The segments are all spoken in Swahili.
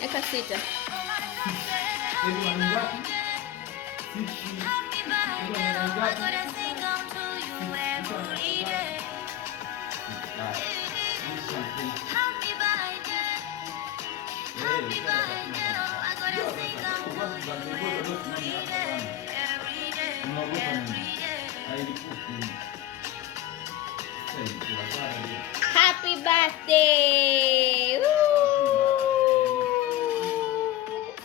Eka 6. Happy birthday!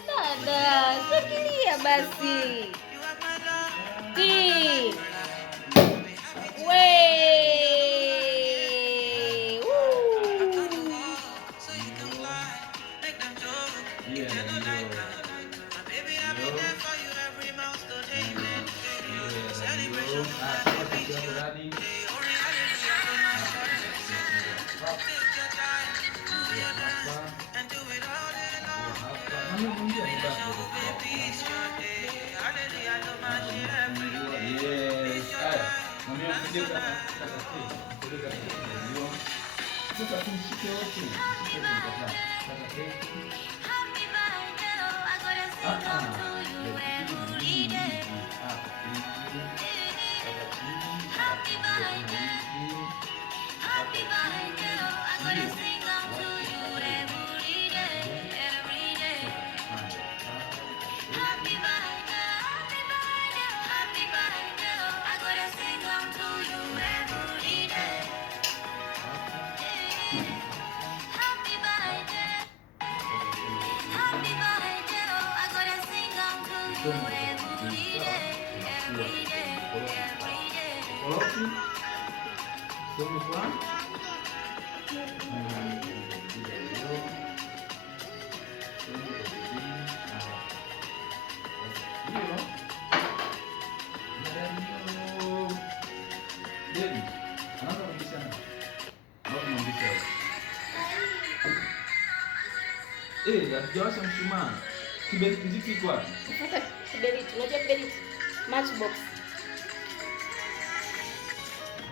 Dada, sakilia basi. Hatujaosha mshumaa. Kiberiti kiziki kwa. Ufuta kiberiti. Unajua kiberiti? Matchbox.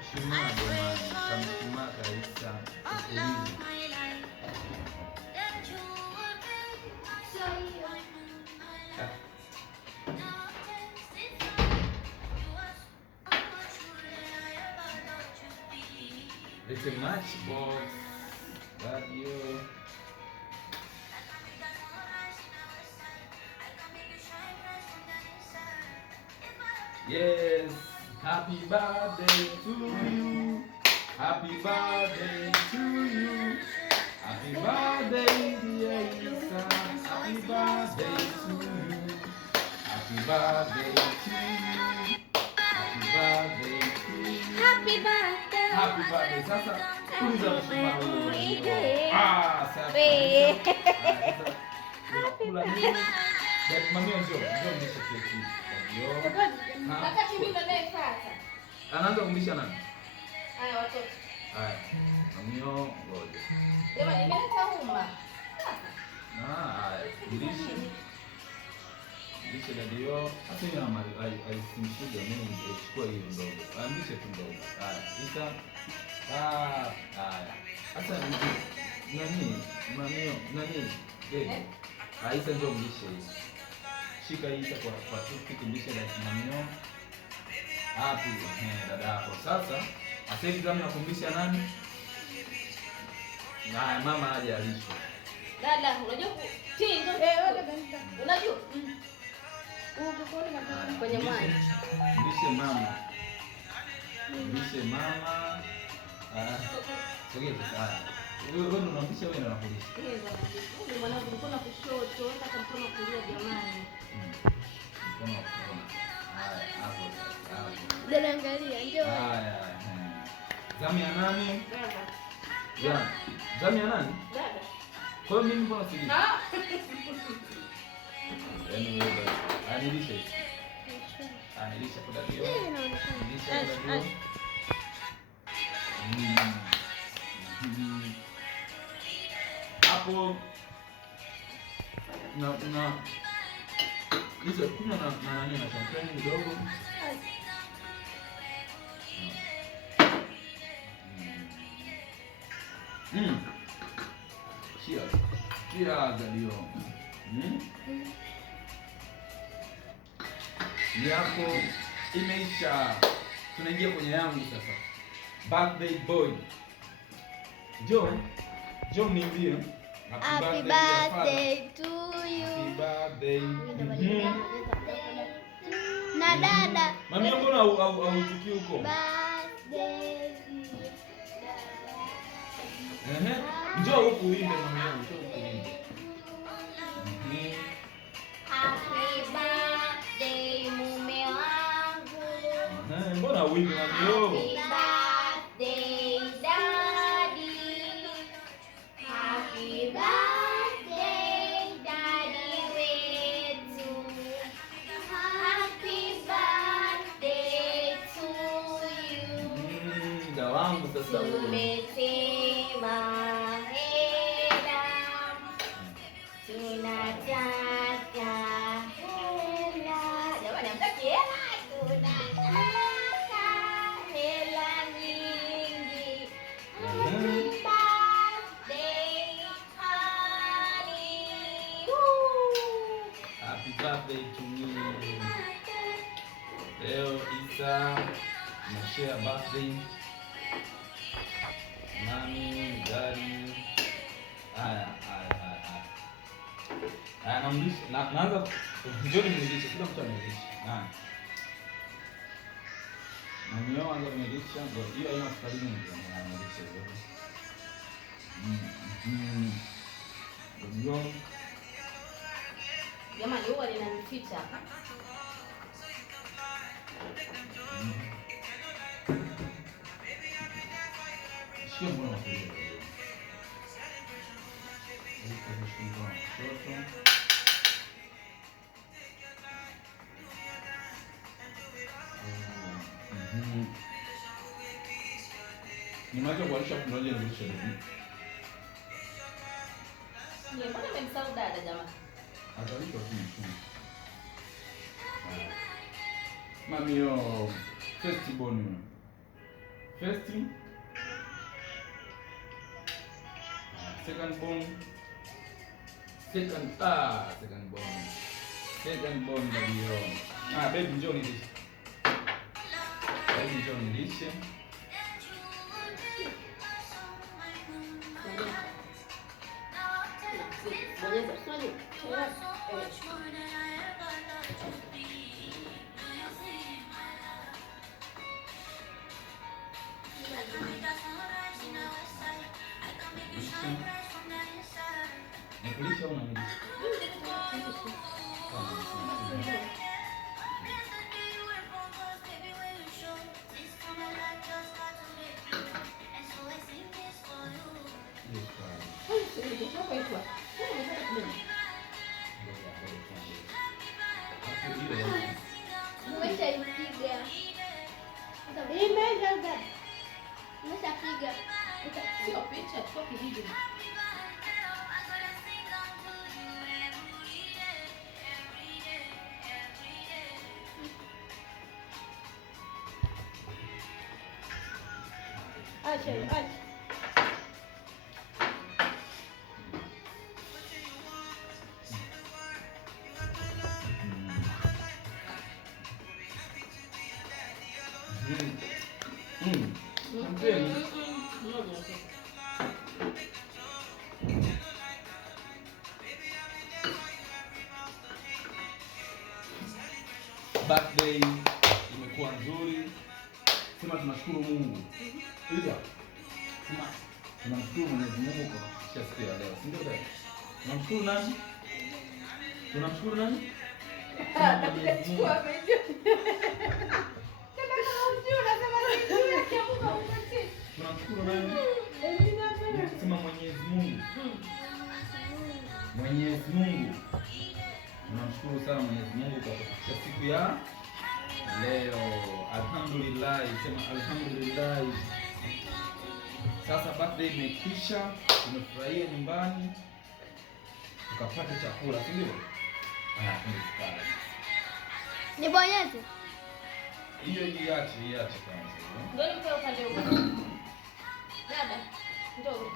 Mshumaa jamani. Kama mshumaa kabisa. It's a matchbox. Radio. Yes, happy birthday to you. Happy birthday to you. Happy birthday, dear Lisa. Happy birthday to you. Happy birthday to you. Happy birthday to you. Happy birthday. Happy birthday. Sasa tuliza mshumaa huo. Sasa. Happy birthday. Mami njoo mlishe keki. Wakati mimi ndo nayefuata. Anaanza kumlisha nani? Haya watoto. Haya. Mamio ngoja. Jamani nimeleta uma. Haya. Mlishe dadio. Hata yeye ana aisimshuga mimi chukua hiyo ndogo. Mlishe tu ndogo. Haya. Isa. Haya. Hata nani? Mamio nani? Aisa njoo mlishe hiyo. Shika hii kwa tukimlisha daimamio hapo dada yako. Sasa asante kama nakumbisha nani? Na mama aje alisho. Dada, unajua tingo? Unajua? Kwenye maji. Mlishe mama. Mlishe mama. Sogea sasa. Wewe unamlisha wewe na kulisha. Wewe mwanangu mkono kushoto, hata mkono kulia jamani. Mkono wa kuona. Haya, hapo sasa. Dada angalia, njoo. Haya. Zamu ya nani? Dada. Zamu ya nani? Dada. Kwa hiyo mimi mbona siji? Yaani wewe anilishe. Nilisha kwa dadio. Nilisha kwa dadio. Hapo na hizo kuna na nani na champagne kidogo. Cheers. Cheers dadio. Ni hapo imeisha. Tunaingia kwenye yangu sasa. Birthday boy. John niambie. Happy birthday to you. Happy birthday. Na dada. Mami mbona hauchukii huko? Birthday. Njoo huku uimbe mami yangu, njoo huku uimbe. Happy birthday mume wangu. Mbona uimbe mami yo? Tumesema hela, tunataka hela. Jamani, hamtaki hela? Tunataka hela nyingi. Happy birthday honey. Happy birthday to me. Leo Isa na share birthday. Mami, daddy. Haya. Namlisha. Naanza njoni mnilishe. Kila mtu anilishe. Mami yao anza kunilisha. Hiyo haina sukari nyingi. Ananilisha hiyo. Ndio. Jamani, huwa linanificha hapa. Sio mbona wakuja. Nimeacha kualisha kuloje nilisha hivi. Ni mbona mmemsahau dada jamani? Atalisha tu. Mami yo first born. First second born. Second born ndio. Baby njoo nilishe. Baby njoo nilishe. Nikulisha au unanilisha? Umeshapiga. Sio picha, chukua kijiji. Acha. Birthday imekuwa nzuri. Sema tunashukuru Mungu. Ila sema tunamshukuru Mwenyezi Mungu kwa siku ya leo. Si ndio dada? Tunamshukuru nani? Tunamshukuru nani? Chukua video. Tunamshukuru nani? Sema Mwenyezi Mungu. Mwenyezi Mungu. Tunamshukuru sana Mwenyezi Mungu kwa kufikisha siku ya leo. Alhamdulillah, sema alhamdulillah. Sasa birthday imekwisha, tumefurahia nyumbani, tukapata chakula, si ndio? Tumefurahi. Nibonyeze. Hiyo iache kwanza. Ndio nipe upande huko. Dada, ndio.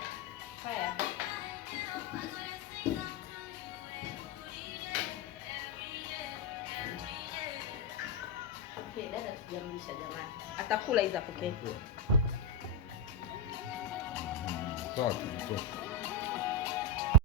Haya. Okay, dada tujamlisha jamani. Atakula hizo hapo kesho. Sawa.